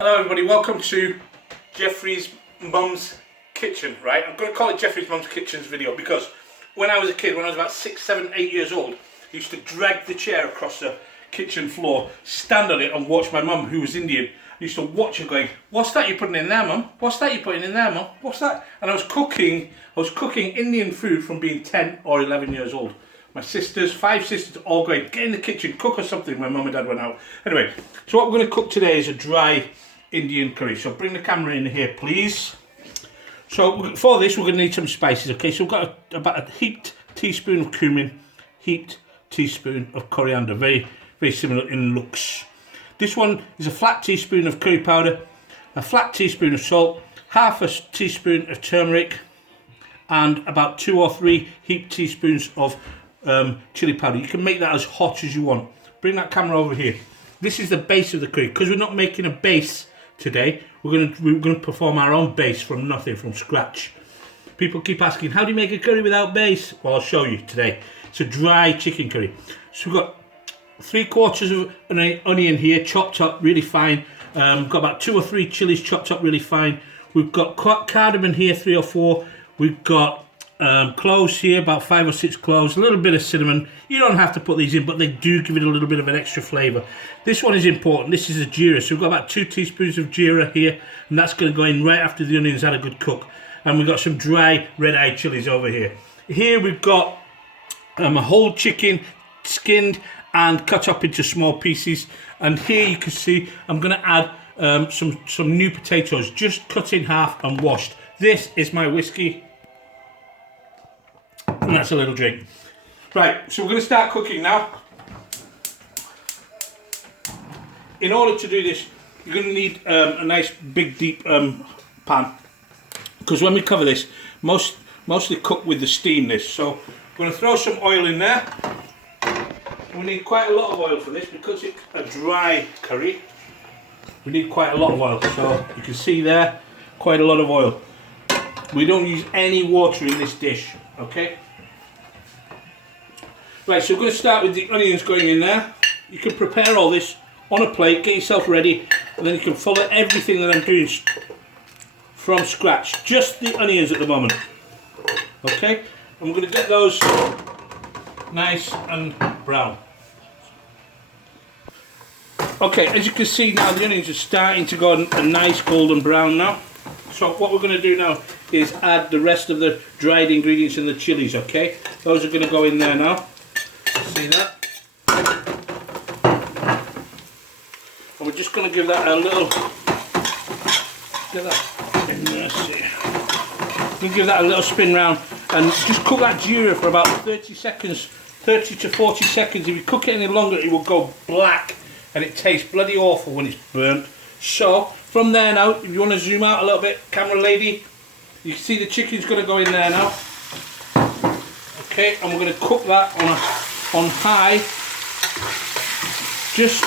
Hello everybody, welcome to Jeffrey's Mum's Kitchen, right? I'm going to call it Jeffrey's Mum's Kitchen's video because when I was a kid, when I was about 6, 7, 8 years old, I used to drag the chair across the kitchen floor, stand on it and watch my mum, who was Indian. I used to watch her going, "What's that you're putting in there, Mum? What's that you're putting in there, Mum? What's that?" And I was cooking Indian food from being 10 or 11 years old. My sisters, 5 sisters, all going, "Get in the kitchen, cook us something," when Mum and Dad went out. Anyway, so what we're going to cook today is a dry Indian curry. So bring the camera in here, please. So for this, we're going to need some spices. Okay, so we've got about a heaped teaspoon of cumin, heaped teaspoon of coriander, very similar in looks. This one is a flat teaspoon of curry powder, a flat teaspoon of salt, half a teaspoon of turmeric, and about 2 or 3 heaped teaspoons of chili powder. You can make that as hot as you want. Bring that camera over here. This is the base of the curry. Because we're not making a base today, we're gonna perform our own base from nothing, from scratch. People keep asking, how do you make a curry without base? Well, I'll show you today. It's a dry chicken curry. So we've got 3/4 of an onion here, chopped up really fine. Got about 2 or 3 chilies chopped up really fine. We've got cardamom here, 3 or 4. We've got cloves here, about 5 or 6 cloves, a little bit of cinnamon. You don't have to put these in, but they do give it a little bit of an extra flavour. This one is important. This is a jeera, so we've got about 2 teaspoons of jeera here, and that's going to go in right after the onions had a good cook. And we've got some dry red-eyed chilies over here. Here we've got a whole chicken, skinned and cut up into small pieces. And here you can see I'm going to add some new potatoes, just cut in half and washed. This is my whiskey. And that's a little drink. Right, so we're going to start cooking now. In order to do this, you're going to need a nice big deep pan, because when we cover this, mostly cook with the steam this. So we're going to throw some oil in there. We need quite a lot of oil for this because it's a dry curry. We need quite a lot of oil, so you can see there, quite a lot of oil. We don't use any water in this dish, okay? Right, so we're going to start with the onions going in there. You can prepare all this on a plate, get yourself ready, and then you can follow everything that I'm doing from scratch. Just the onions at the moment. Okay, and we're going to get those nice and brown. Okay, as you can see now, the onions are starting to go a nice golden brown now. So what we're going to do now is add the rest of the dried ingredients and the chilies, okay? Those are going to go in there now. See that? And we're just going to give that a little, get that in there, see. We'll give that a little spin round and just cook that jeera for about 30 seconds, 30 to 40 seconds. If you cook it any longer, it will go black and it tastes bloody awful when it's burnt. So from there now, if you want to zoom out a little bit, camera lady, you can see the chicken's going to go in there now. Okay, and we're going to cook that on high, just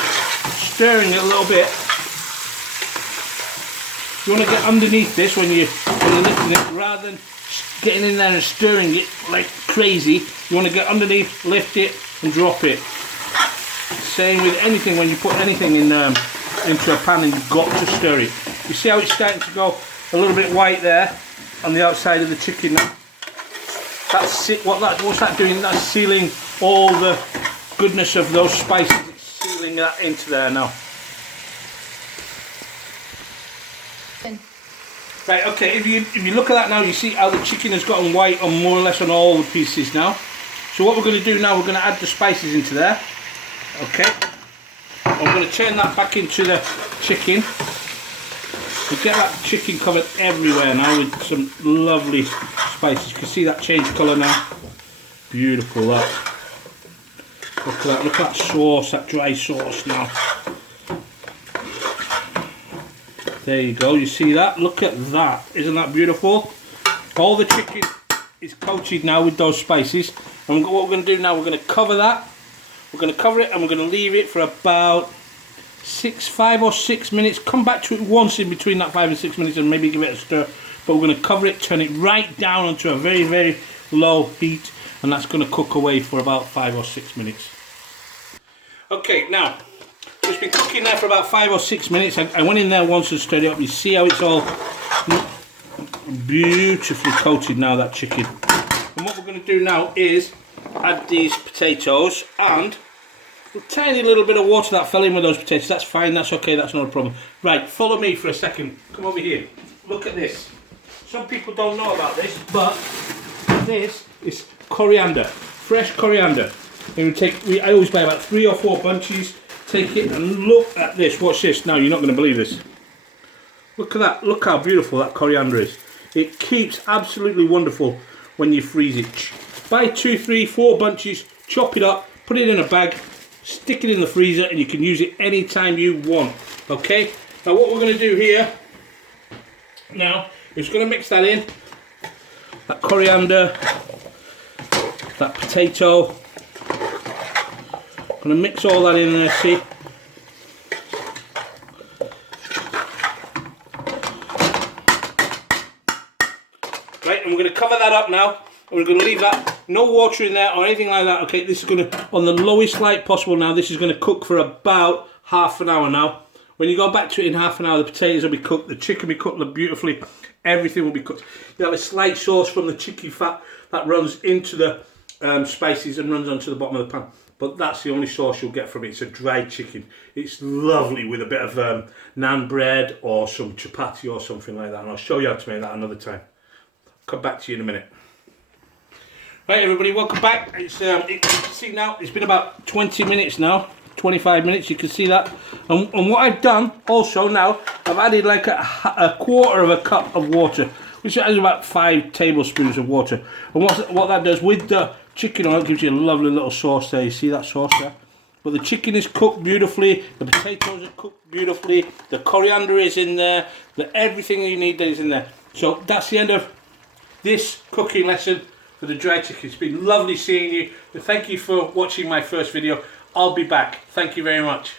stirring it a little bit. You want to get underneath this when you're lifting it, rather than getting in there and stirring it like crazy. You want to get underneath, lift it and drop it. Same with anything, when you put anything in into a pan, and you've got to stir it. You see how it's starting to go a little bit white there on the outside of the chicken now? That's it. What's that doing? That's sealing all the goodness of those spices. It's sealing that into there now. Right, okay, if you look at that now, you see how the chicken has gotten white on more or less on all the pieces now. So what we're going to do now, we're going to add the spices into there. Okay. I'm going to turn that back into the chicken. We get that chicken covered everywhere now with some lovely spices. You can see that change colour now. Beautiful, that. Look at that, look at that sauce, that dry sauce now. There you go, you see that? Look at that. Isn't that beautiful? All the chicken is coated now with those spices. And what we're going to do now, we're going to cover that. We're going to cover it and we're going to leave it for about 5 or 6 minutes. Come back to it once in between that 5 and 6 minutes and maybe give it a stir. But we're going to cover it, turn it right down onto a very low heat, and that's going to cook away for about 5 or 6 minutes. Okay, now it's been cooking there for about 5 or 6 minutes. I went in there once and stirred it up. You see how it's all beautifully coated now, that chicken. And what we're going to do now is add these potatoes and a tiny little bit of water that fell in with those potatoes. That's fine, that's okay, that's not a problem. Right, follow me for a second. Come over here. Look at this. Some people don't know about this, but this is coriander, fresh coriander. And I always buy about 3 or 4 bunches. Take it and look at this. Watch this. Now, you're not going to believe this. Look at that. Look how beautiful that coriander is. It keeps absolutely wonderful when you freeze it. Buy 2, 3, 4 bunches, chop it up, put it in a bag, stick it in the freezer, and you can use it anytime you want. Okay? Now what we're going to do here now is going to mix that in. That coriander, that potato. I'm going to mix all that in there, see? Right, and we're going to cover that up now. We're going to leave that, no water in there or anything like that. Okay, this is going to, on the lowest light possible now, this is going to cook for about half an hour now. When you go back to it in half an hour, the potatoes will be cooked, the chicken will be cooked beautifully, everything will be cooked. You have a slight sauce from the chicken fat that runs into the spices and runs onto the bottom of the pan. But that's the only sauce you'll get from it. It's a dried chicken. It's lovely with a bit of naan bread or some chapati or something like that. And I'll show you how to make that another time. Come back to you in a minute. Right, everybody, welcome back. It's you can see now it's been about 20 minutes now, 25 minutes. You can see that. And what I've done also now, I've added like a quarter of a cup of water, which is about 5 tablespoons of water. And what that does with the chicken oil, gives you a lovely little sauce there. You see that sauce there? But the chicken is cooked beautifully, the potatoes are cooked beautifully, the coriander is in there, everything you need is in there. So that's the end of this cooking lesson for the dried chicken. It's been lovely seeing you. Thank you for watching my first video. I'll be back. Thank you very much.